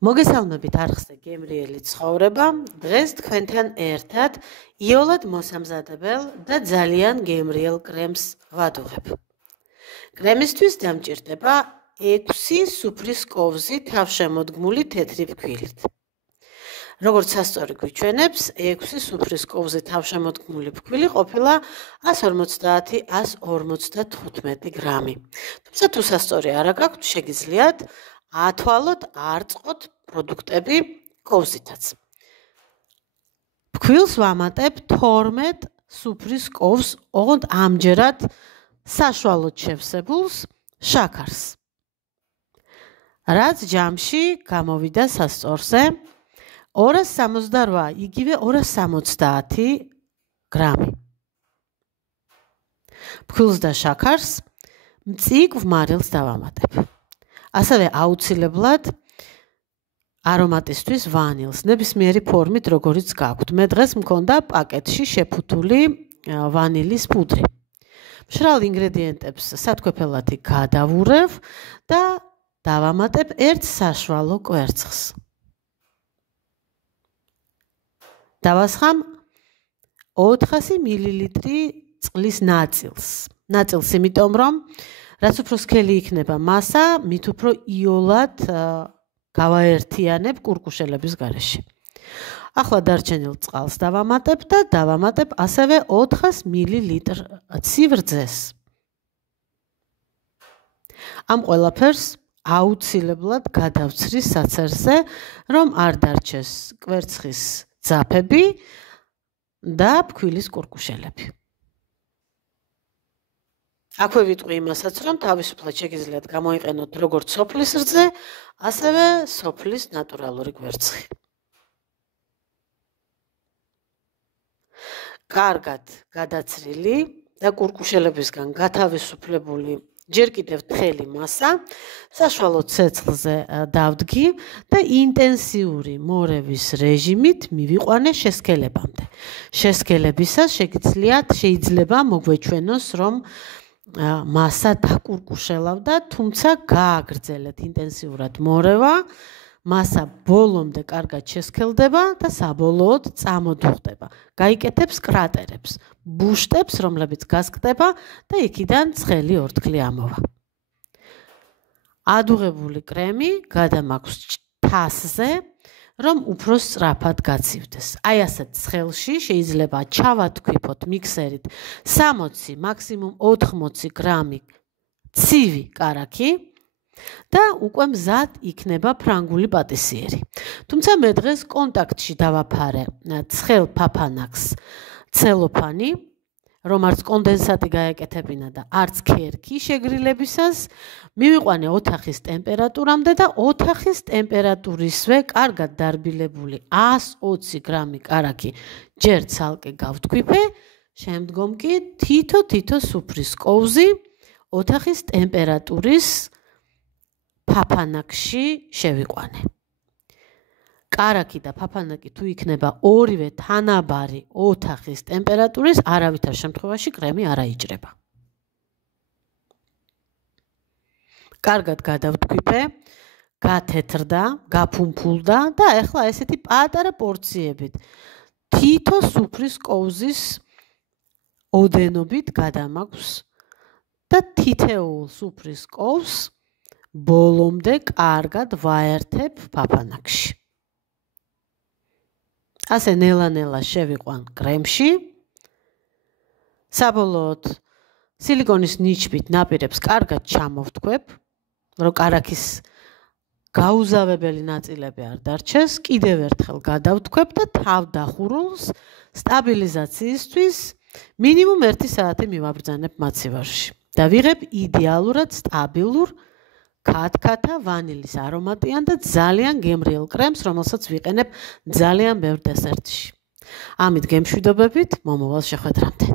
მოგესალმებით არხზე გემრიელი ცხოვრება. დღეს თქვენთან ერთად იოლად მოსამზადებელ და ძალიან გემრიელ კრემს ვადუღებ. კრემისთვის დამჭირდება 6 სუფრის კოვზი თავშემოდგმული თეთრი ფქვილით. როგორც სასწორი გვიჩვენებს, 6 სუფრის კოვზი თავშემოდგმული ფქვილი ყოფილა 150-155 გრამი. თუმცა თუ სასწორი არ გაქვთ, შეგიძლიათ ათვალოთ, არწყოთ პროდუქტები კოვზითაც. ფქვილს ვამატებ 12 სუფრის კოვს, ოღონდ ამჯერად საშუალოდ შევსებულს შაქარს. რაც ჯამში გამოვიდა სასწორზე 268, იგივე 270 გრამი. ფქვილს და შაქარს მწიგვ მარილს დავამატებ. ასევე აუცილებლად არომატისთვის ვანილს, ნებისმიერი ფორმით, როგორიც გაქვთ. მე დღეს მქონდა პაკეტში შეფუთული ვანილის პუდრი. მშრალ ინგრედიენტებს სათქვეფელადი გადავურევ და დავამატებ ერთ საშუალო კვერცხს. დავასხამ 400 მილილიტრი წყლის ნაწილს, იმიტომ რომ რაც უფრო სქელი იქნება მასა, მით უფრო იოლად გავაერთიანებ კურკუშელების გარეშე. ახლა დარჩენილ წყალს დავამატებ და დავამატებ ასევე 400 მილილიტრ ცივრძეს. ამ ყველაფერს აუცილებლად გადავცრი საცერზე, რომ არ დარჩეს კვერცხის ძაფები და ფქვილის კურკუშელები. აქვე ვიტყვი იმასაც, რომ თავისუფლად შეგიძლიათ გამოიყენოთ როგორც სოფლის რძე, ასევე სოფლის ნატურალური კვერცხი. კარგად გადაცრილი და კურკუშელებისგან გათავისუფლებული ჯერ კიდევ თხელი მასა საშუალო ცეცხლზე დავდგი და ინტენსიური მორევის რეჟიმით მივიყვანე შესქელებამდე. შესქელებისას შეიძლება მოგვეჩვენოს, რომ მასა დაკურკუშელავდა, თუმცა გააგრძელეთ ინტენსიურად მორევა, მასა ბოლომდე კარგად შესქელდება და საბოლოოდ წამოდუხდება. გაიკეთებს კრატერებს, ბუშტებს, რომლებიც გასკდება და იქიდან ცხელი ორთქლი ამოვა. ადუღებული კრემი გადამაქვს თასზე, რომ უფრო სწრაფად გაცივდეს. აი ასეთ ცხელში შეიძლება ჩავათქვიფოთ მიქსერით 60, მაქსიმუმ 80 გრამი ცივი კარაქი და უკვე მზად იქნება ფრანგული პატისიერი. თუმცა მე დღეს კონტაქტში დავაფარე ცხელ ფაფანაკს ცელოფანი, რომ არც კონდენსატი გაეკეთებინა და არც ქერქი შეგრილებისას, მივიყვანე ოთახის ტემპერატურამდე და ოთახის ტემპერატურისვე კარგად დარბილებული 120 გრამი კარაქი ჯერ ცალკე გავთქვიფე, შემდგომ კი თითო სუფრის კოვზი ოთახის ტემპერატურის ფაფანაკში შევიყვანე. კარაქი და ფაფანაკი თუ იქნება ორივე თანაბარი ოთახის ტემპერატურის, არავითარ შემთხვევაში კრემი არ აიჭრება. კარგად გადავთქვიფე, გათეთრდა, გაფუმფულდა და ახლა ესეთი პატარა პორციებით თითო სუფრის კოვზის ოდენობით გადამაქვს და თითოეულ სუფრის კოვს ბოლომდე კარგად ვაერთებ ფაფანაკში. ასე ნელა-ნელა შევიყვან კრემში. საბოლოოდ სილიკონის ნიჩბით ნაპირებს კარგად ჩამოვთქვებ, რომ კარაქის გაუზავებელი ნაწილები არ დარჩეს. კიდევ ერთხელ გადავთქვებ და თავდახურულს სტაბილიზაციისთვის მინიმუმ 1 საათი მივაბრძანებ მაცივარში და ვიღებ იდეალურად სტაბილურ ქათქათა ვანილის არომატიან და ძალიან გემრიელ კრემს, რომელსაც ვიყენებ ძალიან ბევრ დესერტში. ამით გემშვიდობებით, მომავალ შეხვედრამდე.